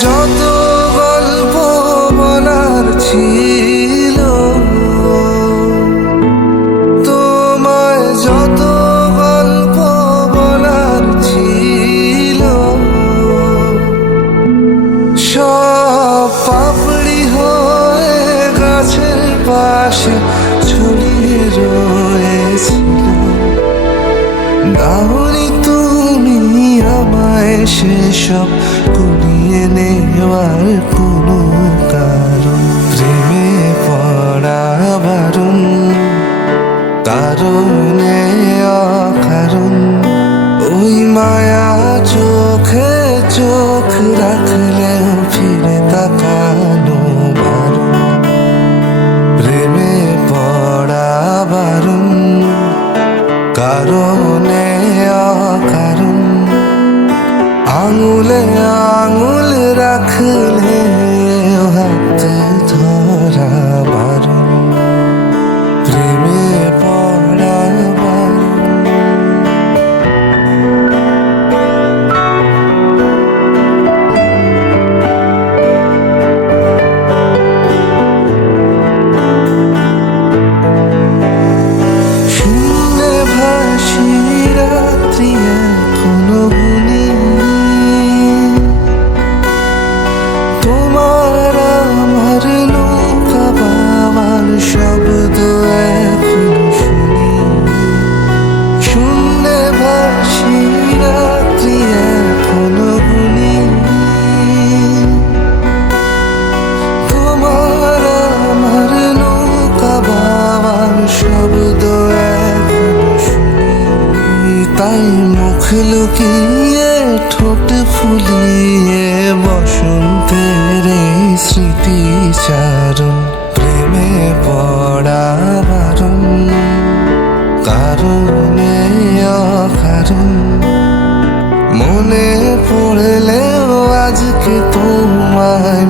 যত গল্প বলার ছিল, তোমায় যত গল্প বলার ছিল, সব পাপড়ি হয়ে গাছের পাশে ছড়িয়ে রয়েছিল। দাওনি তুমি আমায় সেসব কুড়িয়ে নেওয়ার কোনো কারণ। প্রেমে পড়া বারণ, কারণে অকারণ। ওই মায়া চোখে চোখ রাখলেও ফিরে তাকানো বারণ। প্রেমে পড়া বারণ, কারণে অকারণ। আঙুলে আঙুল রাখলে হাত ধরা বারণ। প্রেমে পড়া বারণ। শূন্যে ভাসি রাত্রি এখনো গুনি, তোমার আমার নৌকা বাবার শব্দ এখনো শুনি। শূন্যে ভাসি রাত্রি এখনো গুনি, তোমার আমার নৌকা বাবার শব্দ এখনো শুনি। তাই মুখ লুকিয়ে ঠোঁট ফুলিয়ে বসন্তের এই স্মৃতিচারণ। প্রেমে পড়া বারণ, কারণে অকারণ। মনে পড়লেও আজকে তোমায়